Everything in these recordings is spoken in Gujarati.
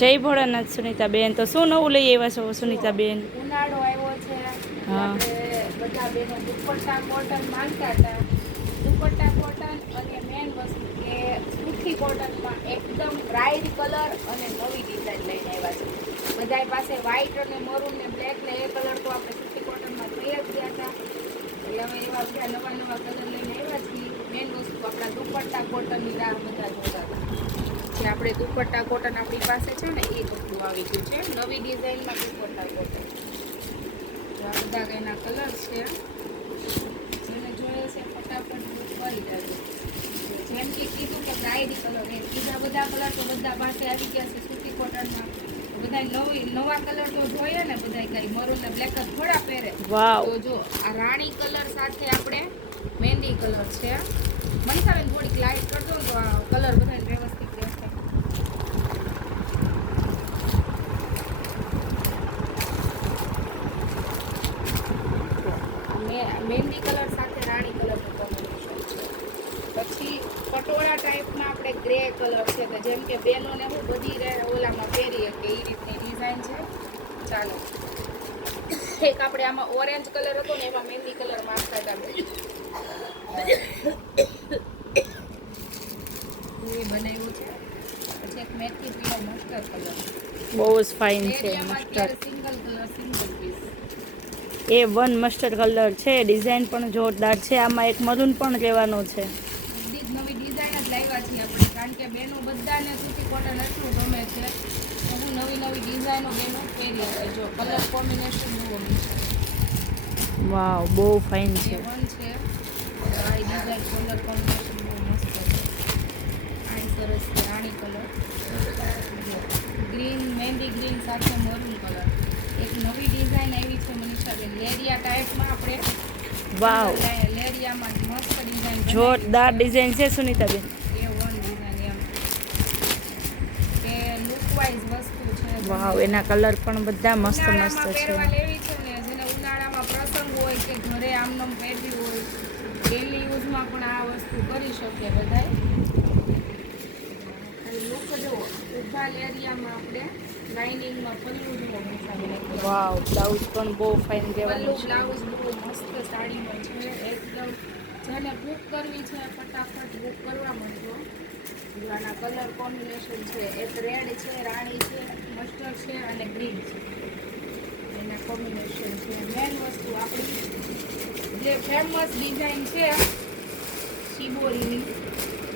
જય ભોળાનાથ સુનીતાબેન. તો શું નવું લઈ આવ્યા છો સુનીતાબેન? ઉનાળો આવ્યો છે. હા. આપણે બધા બેનો દુપટ્ટા કોટન માંગતા હતા. દુપટ્ટા કોટન અને મેન વસ્તુ કે સૂથી કોટનમાં એકદમ બ્રાઇટ કલર અને નવી ડિઝાઇન લઈને આવ્યા છે. બધા પાસે વ્હાઈટ અને મરૂન ને બ્લેક ને એ કલર તો આપણે સૂથી કોટનમાં થઈ જ ગયા હતા. એટલે હવે એવા બધા નવા નવા કલર લઈને આવ્યા છીએ. મેન વસ્તુ આપણા દુપટ્ટા કોટનની રાહ બધા જોતા હતા. જે આપણે દુપટ્ટા કોટન આપણી પાસે છે ને એ કપડું આવી ગયું છે નવી ડિઝાઇનમાં દુપટ્ટા કોટન. આ બધા એના કલર છે. જેને જોઈએ છે ફટાફટ બુક કરી દેજો. જેમ કે કીધું કે બ્રાઇડ કલર એ બીજા બધા કલર તો બધા પાસે આવી ગયા છે સૂતી કોટનમાં. બધા નવા કલર તો જોઈએ ને બધા કઈ મરૂન ને બ્લેક જ થોડા પહેરે. તો જો આ રાણી કલર સાથે આપણે મહેંદી કલર છે. મનસાબેન થોડીક લાઈટ કરજો તો આ કલર બધાને વ્યવસ્થિત રહેશે. મહેંદી કલર સાથે રાણી કલરનું કોમ્બિનેશન છે. પછી પટોળા ટાઈપમાં આપણે ગ્રે કલર છે કે જેમ કે બેનોને હું બધી ઓલામાં પહેરીએ કે એ રીતની ડિઝાઇન છે. ચાલો એક આપણે આમાં ઓરેન્જ કલર હતો ને એમાં મહેંદી કલર મારતા હતા એ બનાવ્યું છે. પછી એક મેથી પીળો મસ્ટર્ડ કલર બહુ જ ફાઇન છે mustard. Single colour single piece એ વન મસ્ટર્ડ કલર છે. ડિઝાઇન પણ જોરદાર છે. આમાં એક મરૂન પણ રહેવાનો છે. નવી ડિઝાઇન જ લાવ્યા છીએ આપણે કારણ કે બેનો બધાને સૂતી કોટન એટલું ગમે છે. હું નવી નવી ડિઝાઇનો બેનો પહેરી છે. જો કલર કોમ્બિનેશન બહુ વાવ બહુ ફાઇન છે. વન છે આ ડિઝાઇન કલર કોમ્બિનેશન બહુ મસ્ત છે. આ સરસ છે રાણી કલર ગ્રીન મહેંદી ગ્રીન સાથે મરૂન કલર. એક નવી ડિઝાઇન આવી છે મનીષાબેન લેરિયા ટાઈપમાં આપણે વાવ લેરિયામાં મસ્ત ડિઝાઇન જોરદાર ડિઝાઇન છે સુનીતાબેન. એ વન ડિઝાઇન એમ કે લુક વાઇઝ વસ્તુ છે. વાવ એના કલર પણ બધા મસ્ત મસ્ત છે. પહેરવા લેવી છે ને જેને ઉનાળામાં પ્રસંગ હોય કે ઘરે આમનામ પહેરવી હોય ડેલી યુઝમાં પણ આ વસ્તુ કરી શકે બધાય. ખાલી લુક જુઓ ઊભા લેરિયામાં આપણે લાઇનિંગમાં પલ્લું જુઓ મસાલે વાવ બ્લાઉઝ પણ બહુ ફાઇન રહેવાનું છે. બ્લાઉઝ બહુ મસ્ત સાડીમાં છે એકદમ. જેને બુક કરવી છે ફટાફટ બુક કરવા માંડો. આના કલર કોમ્બિનેશન છે એક રેડ છે રાણી છે મસ્ટર્ડ છે અને ગ્રીન છે. એના કોમ્બિનેશન છે. મેન વસ્તુ આપણી જે ફેમસ ડિઝાઇન છે શિબોરીની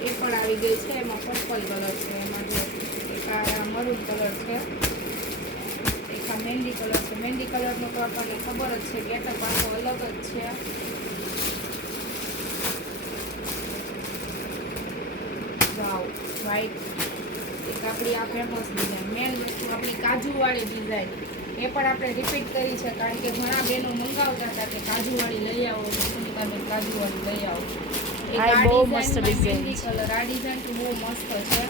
એ પણ આવી ગઈ છે. એમાં પર્પલ કલર છે. એમાં જો એક આ મરૂન કલર છે એક આ મહેંદી કલર છે. મહેંદી કલરનો તો આપણને ખબર જ છે ગેટઅપ આખો અલગ જ છે. વાવ વ્હાઈટ એક આપણી આ ફેમસ ડિઝાઇન મેન વસ્તુ આપણી કાજુવાળી ડિઝાઇન એ પણ આપણે રિપીટ કરી છે કારણ કે ઘણા બહેનો મંગાવતા હતા કે કાજુવાળી લઈ આવો સુનિતાબેન કાજુવાળી લઈ આવો. આ બહુ મસ્ત ડિઝાઇન છે. કલર આ ડિઝાઇન તો બહુ મસ્ત છે.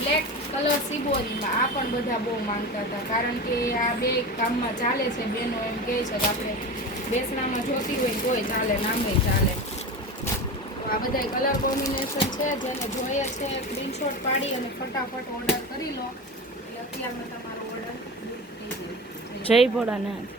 બ્લેક કલર સિબોરીમાં આ પણ બધા બહુ માંગતા હતા કારણ કે આ બે કામમાં ચાલે છે. બેનો એમ કહે છે કે આપણે બેસણામાં જોતી હોય તોય ચાલે નામે ચાલે. આ બધા કલર કોમ્બિનેશન છે. જેને જોઈએ છે સ્ક્રીનશોટ પાડી અને ફટાફટ ઓર્ડર કરી લો એટલે અત્યારમાં તમારો ઓર્ડર બુક થઈ જાય. જય ભોળાનાથ.